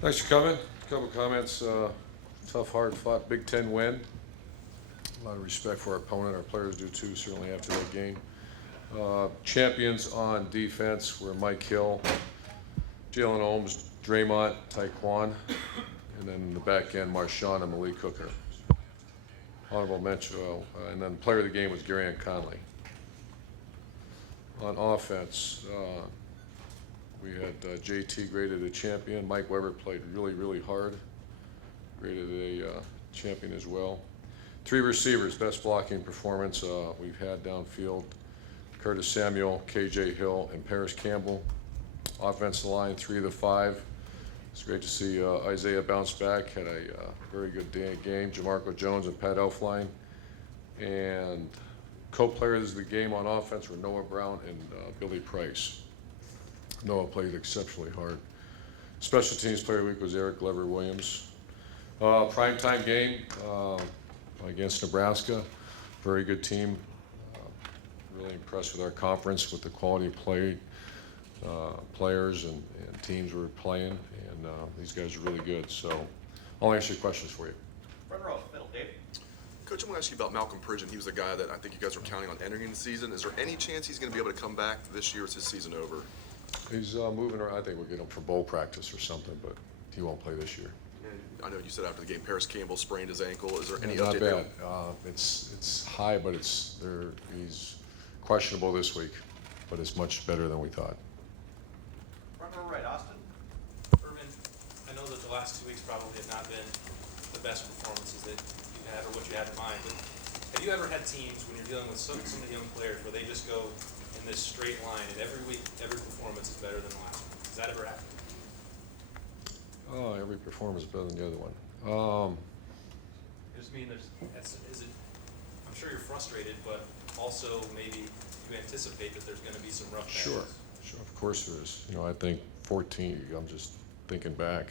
Thanks for coming. A couple comments. Tough, hard-fought Big Ten win. A lot of respect for our opponent. Our players do too, certainly after that game. Champions on defense were Mike Hill, Jalen Holmes, Draymond, Taekwon, and then in the back end, Marshawn and Malik Hooker. Honorable mention, and then player of the game was Gary Conley. On offense, we had JT graded a champion. Mike Weber played really, really hard. Graded a champion as well. Three receivers, best blocking performance we've had downfield. Curtis Samuel, KJ Hill, and Paris Campbell. Offensive line, 3 of the 5. It's great to see Isaiah bounce back. Had a very good game. Jamarco Jones and Pat Elflein. And co-players of the game on offense were Noah Brown and Billy Price. Noah played exceptionally hard. Special teams player of the week was Eric Glover Williams. Primetime game against Nebraska. Very good team. Really impressed with our conference, with the quality of play, players and teams we're playing, and these guys are really good. So I'll answer your questions for you. Front row, middle, Dave. Coach, I want to ask you about Malcolm Pridgeon. He was a guy that I think you guys were counting on entering the season. Is there any chance he's going to be able to come back this year? Is his season over? He's moving around. I think we'll get him for bowl practice or something, but he won't play this year. And I know you said after the game, Paris Campbell sprained his ankle. Is there any Not update bad. there? It's high, but he's questionable this week, but it's much better than we thought. Front row, right, Austin. Irvin, I know that the last 2 weeks probably have not been the best performances that you had or what you had in mind, but have you ever had teams when you're dealing with some of the young players where they just go in this straight line and every week, every performance is better than the last one? Has that ever happened? Oh, every performance is better than the other one. I just mean I'm sure you're frustrated, but also maybe you anticipate that there's going to be some rough patches. Sure, of course there is. I think 14, I'm just thinking back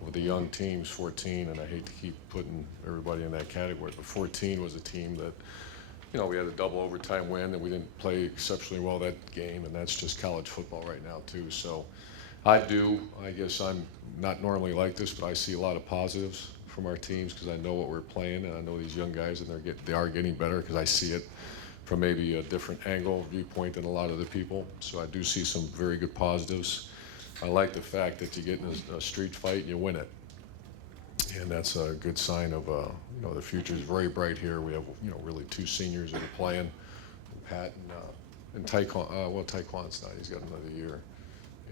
with the young teams, 14, and I hate to keep putting everybody in that category, but 14 was a team that, we had a double overtime win and we didn't play exceptionally well that game, and that's just college football right now too. So I guess I'm not normally like this, but I see a lot of positives from our teams because I know what we're playing and I know these young guys and they are getting better because I see it from maybe a different viewpoint than a lot of the people. So I do see some very good positives. I like the fact that you get in a street fight and you win it. And that's a good sign of, the future is very bright here. We have, really 2 seniors that are playing, Pat and Taekwon. Well, Taekwon's not. He's got another year.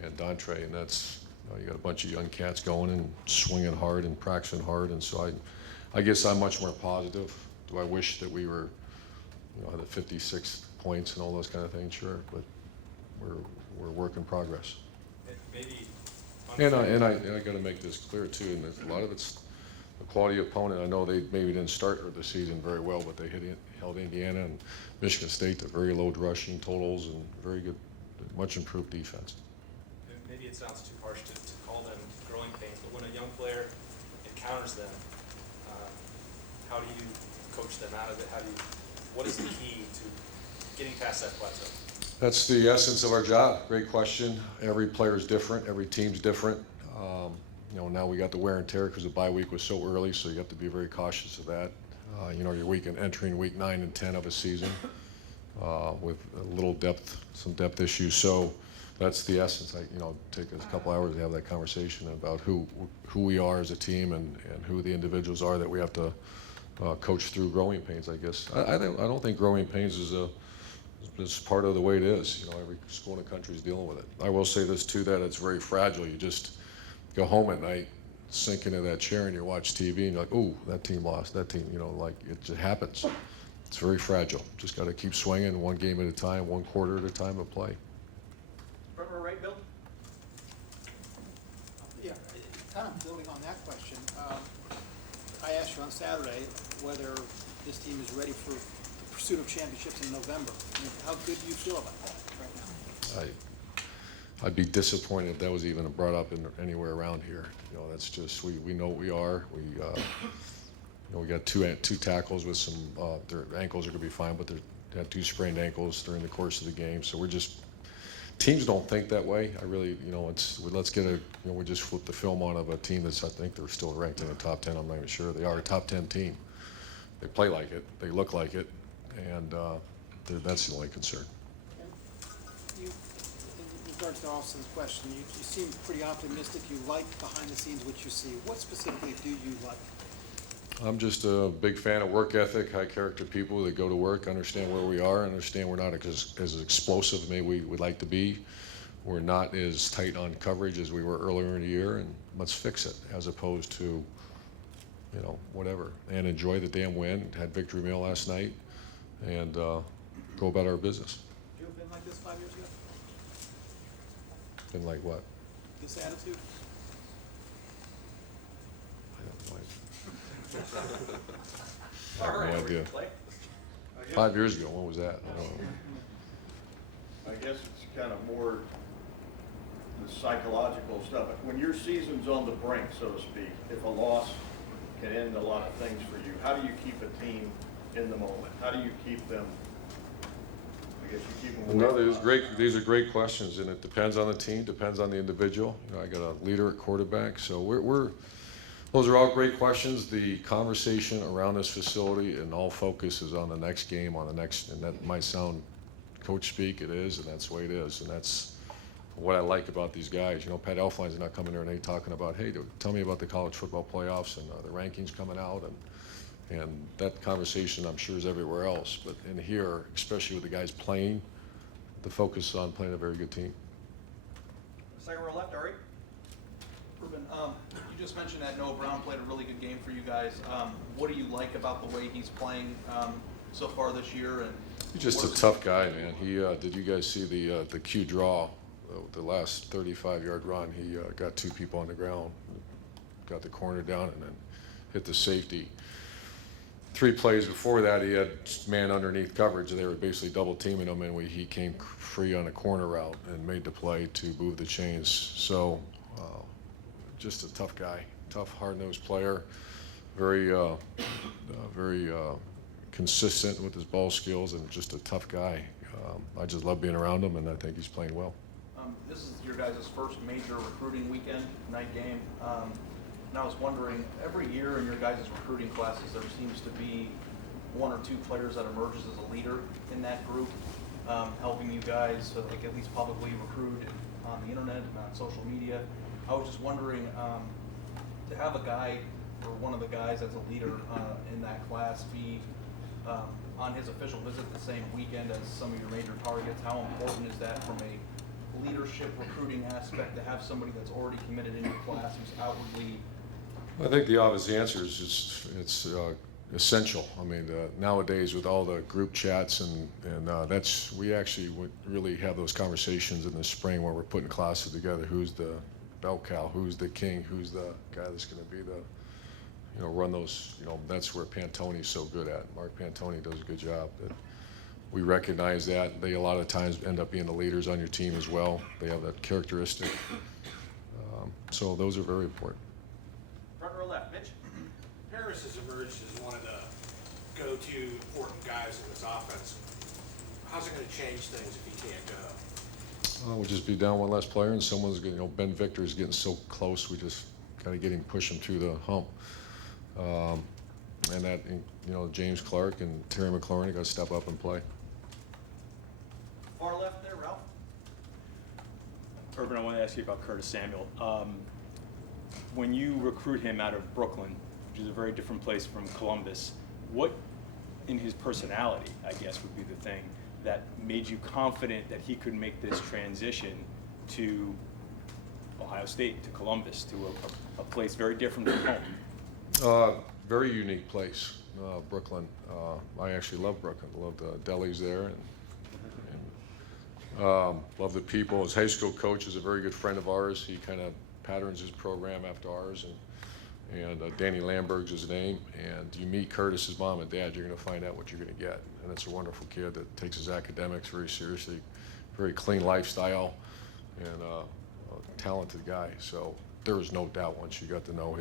And Dontre, and that's, you got a bunch of young cats going and swinging hard and practicing hard. And so I guess I'm much more positive. Do I wish that we were, had the 56 points and all those kind of things? Sure, but we're work in progress. Maybe. And I got to make this clear too. And a lot of it's the quality opponent. I know they maybe didn't start the season very well, but they held Indiana and Michigan State to very low rushing totals and very good, much improved defense. Maybe it sounds too harsh to call them growing pains, but when a young player encounters them, how do you coach them out of it? What is the key to getting past that plateau? That's the essence of our job. Great question. Every player is different. Every team's different. Now we got the wear and tear because the bye week was so early, so you have to be very cautious of that. You're entering week 9 and 10 of a season with a little depth, some depth issues. So that's the essence. Take a couple hours to have that conversation about who we are as a team and who the individuals are that we have to coach through growing pains. I guess I don't think growing pains is part of the way it is. Every school in the country is dealing with it. I will say this too, that it's very fragile. You just go home at night, sink into that chair, and you watch TV, and you're like, "Ooh, that team lost. That team," like it just happens. It's very fragile. Just got to keep swinging, one game at a time, one quarter at a time of play. Front row, right, Bill. Yeah, kind of building on that question, I asked you on Saturday whether this team is ready for the pursuit of championships in November. How good do you feel about that right now? I'd be disappointed if that was even brought up anywhere around here. That's just we know what we are. We got two tackles with some their ankles are going to be fine, but they had 2 sprained ankles during the course of the game. So we're just teams don't think that way. I really, let's get we just flipped the film on of a team that's, I think they're still ranked in the top 10. I'm not even sure. They are a top 10 team. They play like it. They look like it. And that's the only concern. You, in regards to Austin's question, you seem pretty optimistic. You like behind the scenes what you see. What specifically do you like? I'm just a big fan of work ethic, high character people that go to work, understand where we are, understand we're not as explosive as maybe we would like to be. We're not as tight on coverage as we were earlier in the year, and let's fix it, as opposed to, whatever. And enjoy the damn win. Had victory meal last night, and go about our business. Would you have been like this 5 years ago? Been like what? This attitude? I have no idea. All I have right, no ready idea. to play? 5 years ago, when was that? I don't know. I guess it's kind of more the psychological stuff. When your season's on the brink, so to speak, if a loss can end a lot of things for you, how do you keep a team in the moment? How do you keep them, I guess you keep them away from These are great questions, and it depends on the team, depends on the individual. I got a leader at quarterback, so those are all great questions. The conversation around this facility and all focus is on the next game, and that might sound coach speak, it is, and that's the way it is, and that's what I like about these guys. Pat Elflein's not coming there and talking about, hey, tell me about the college football playoffs and the rankings coming out, and that conversation I'm sure is everywhere else, but in here, especially with the guys playing, the focus is on playing a very good team. Second row left, Ari. Ruben, you just mentioned that Noah Brown played a really good game for you guys. What do you like about the way he's playing so far this year? And He's just a tough guy, man. Did you guys see the Q draw, the last 35-yard run? He got two people on the ground, got the corner down, and then hit the safety. 3 plays before that, he had man underneath coverage, and they were basically double teaming him, and he came free on a corner route and made the play to move the chains. So, just a tough guy, tough, hard-nosed player, very consistent with his ball skills, and just a tough guy. I just love being around him, and I think he's playing well. this is your guys' first major recruiting weekend, night game. And I was wondering, every year in your guys' recruiting classes, there seems to be 1 or 2 players that emerges as a leader in that group, helping you guys, like at least publicly recruit on the internet and on social media. I was just wondering, to have a guy or one of the guys as a leader in that class be on his official visit the same weekend as some of your major targets, how important is that from a leadership recruiting aspect to have somebody that's already committed in your class who's outwardly? I think the obvious answer is just it's essential. I mean, nowadays with all the group chats and we actually would really have those conversations in the spring where we're putting classes together. Who's the bell cow? Who's the king? Who's the guy that's going to be the, run those? That's where Pantoni's so good at. Mark Pantoni does a good job. That we recognize that they a lot of times end up being the leaders on your team as well. They have that characteristic. So those are very important. Front row left, Mitch. Harris has emerged as one of the go-to important guys in this offense. How's it going to change things if he can't go? We'll just be down one less player, and someone's going. Ben Victor is getting so close. We just got to get him, push him through the hump. And that, James Clark and Terry McLaurin got to step up and play. Far left there, Ralph. Urban, I want to ask you about Curtis Samuel. When you recruit him out of Brooklyn, which is a very different place from Columbus, what in his personality, I guess, would be the thing that made you confident that he could make this transition to Ohio State, to Columbus, to a place very different from home? Very unique place, Brooklyn. I actually love Brooklyn. I love the delis there, and love the people. His high school coach is a very good friend of ours. He kind of patterns his program after ours, and Danny Lamberg's his name. And you meet Curtis's mom and dad, you're going to find out what you're going to get. And it's a wonderful kid that takes his academics very seriously, very clean lifestyle, and a talented guy. So there was no doubt once you got to know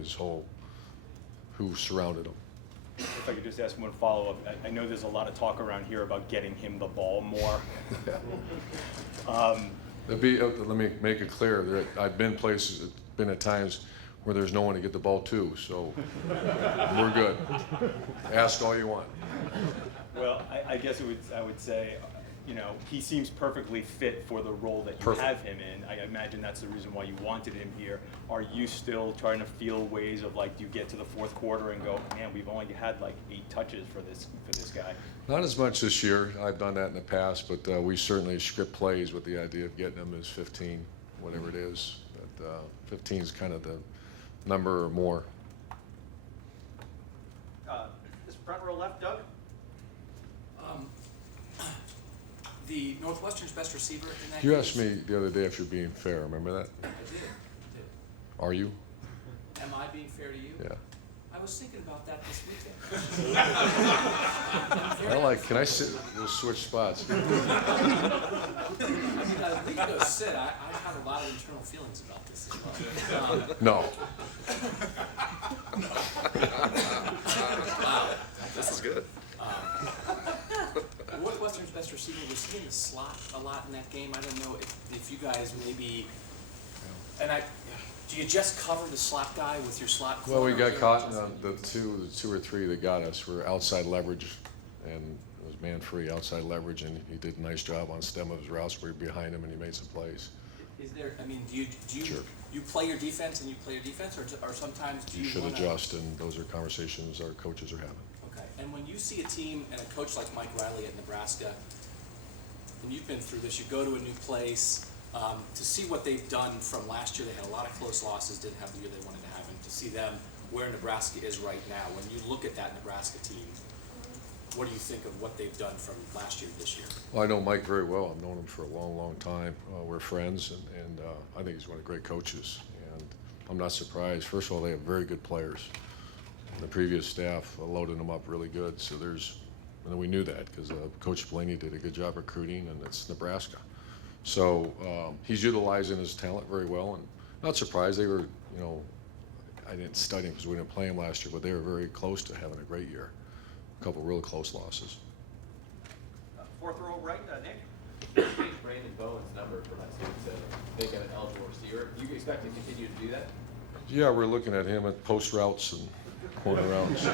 who surrounded him. If I could just ask one follow-up. I know there's a lot of talk around here about getting him the ball more. Let me make it clear that I've been places, been at times where there's no one to get the ball to, so we're good. Ask all you want. Well, I guess I would say, you know, he seems perfectly fit for the role that you Perfect. have him in. I imagine that's the reason why you wanted him here. Are you still trying to feel ways of, like, do you get to the fourth quarter and go, man, we've only had like 8 touches for this guy? Not as much this year. I've done that in the past, but we certainly script plays with the idea of getting them as 15, whatever it is. But 15 is kind of the number or more. This front row left, Doug. The Northwestern's best receiver in that You game asked me the other day if you're being fair. Remember that? I did. Are you? Am I being fair to you? Yeah. I was thinking about that this weekend. I like. Can I sit? We'll switch spots. I mean, we can go sit. I have a lot of internal feelings about this as well. No. Wow. This is good. Northwestern's best receiver, was he in the slot a lot in that game? I don't know if you guys maybe, do you just cover the slot guy with your slot corner? Well, we got or caught in just- the two or three that got us were outside leverage, and it was man-free outside leverage, and he did a nice job on stem of his routes. We were behind him, and he made some plays. Is there, I mean, do you Sure. you play your defense and you play your defense, or sometimes do You you should wanna- adjust, and those are conversations our coaches are having. Okay, and when you see a team and a coach like Mike Riley at Nebraska, and you've been through this, you go to a new place, to see what they've done from last year, they had a lot of close losses, didn't have the year they wanted to have, and to see them where Nebraska is right now, when you look at that Nebraska team, what do you think of what they've done from last year to this year? Well, I know Mike very well. I've known him for a long, long time. We're friends, and I think he's one of the great coaches. And I'm not surprised. First of all, they have very good players. The previous staff loaded them up really good. So and we knew that because Coach Blaney did a good job recruiting, and it's Nebraska. So he's utilizing his talent very well, and not surprised. They were, I didn't study him because we didn't play him last year, but they were very close to having a great year. A couple real close losses. Fourth row right, Nick. You changed Brandon Bowen's number for last year to make him an eligible receiver. Do you expect to continue to do that? Yeah, we're looking at him at post routes and corner routes.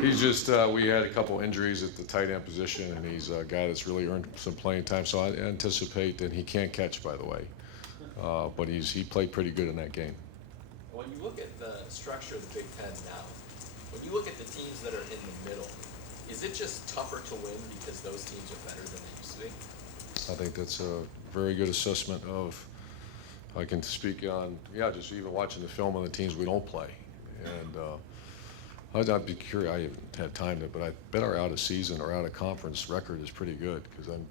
He's just, we had a couple injuries at the tight end position, and he's a guy that's really earned some playing time. So I anticipate that he can't catch, by the way. But he played pretty good in that game. When you look at the structure of the Big Ten now, when you look at the teams that are in the middle, is it just tougher to win because those teams are better than they used to be? I think that's a very good assessment of, I can speak on, just even watching the film on the teams we don't play. And I'd be curious, I haven't had time to, but I bet our out of season or out of conference record is pretty good because I'm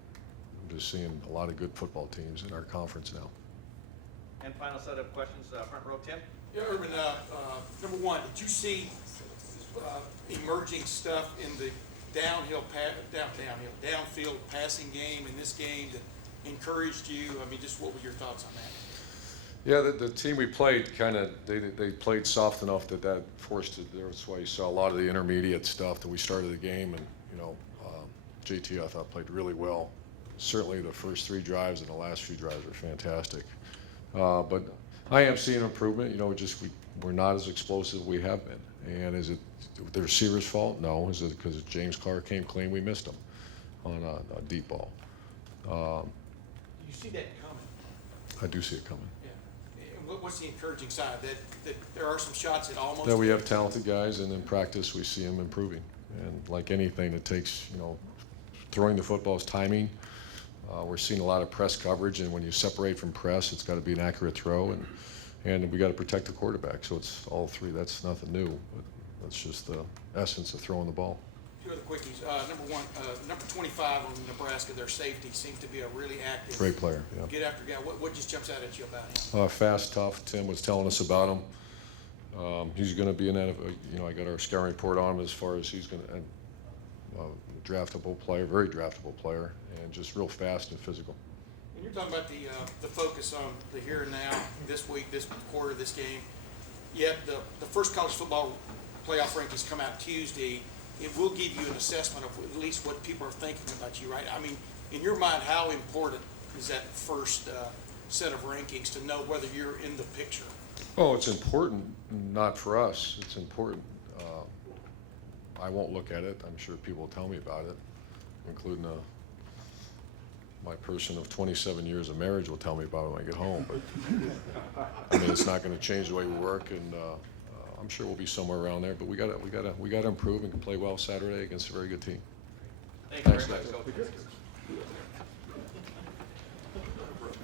just seeing a lot of good football teams in our conference now. And final set of questions, front row, Tim. Yeah, Urban, number one, did you see emerging stuff in the downfield passing game in this game that encouraged you? I mean, just what were your thoughts on that? Yeah, the team we played they played soft enough that forced it. That's why you saw a lot of the intermediate stuff that we started the game, and JT I thought played really well. Certainly the first 3 drives and the last few drives were fantastic. But I am seeing improvement. We're not as explosive as we have been. And is it the receiver's fault? No. Is it because James Clark came clean? We missed him on a deep ball. You see that coming? I do see it coming. Yeah. And what's the encouraging side? That there are some shots that almost. That we have talented guys, and in practice we see them improving. And like anything, it takes, throwing the football is timing. We're seeing a lot of press coverage, and when you separate from press, it's got to be an accurate throw, and we got to protect the quarterback. So it's all 3. That's nothing new, but that's just the essence of throwing the ball. 2 other quickies. Number one, number 25 on Nebraska, their safety seems to be a really active. Great player, yeah. Get after guy. What just jumps out at you about him? Fast, tough. Tim was telling us about him. He's going to be in that. I got our scouting report on him as far as he's going to. Draftable player, very draftable player, and just real fast and physical. And you're talking about the focus on the here and now, this week, this quarter, this game. Yet the first college football playoff rankings come out Tuesday. It will give you an assessment of at least what people are thinking about you, right? I mean, in your mind, how important is that first set of rankings to know whether you're in the picture? Oh, it's important, not for us. It's important. I won't look at it. I'm sure people will tell me about it, including my person of 27 years of marriage will tell me about it when I get home. But I mean, it's not going to change the way we work, and I'm sure we'll be somewhere around there. But we gotta improve and play well Saturday against a very good team. Thank you very Thanks, much, guys. Coach.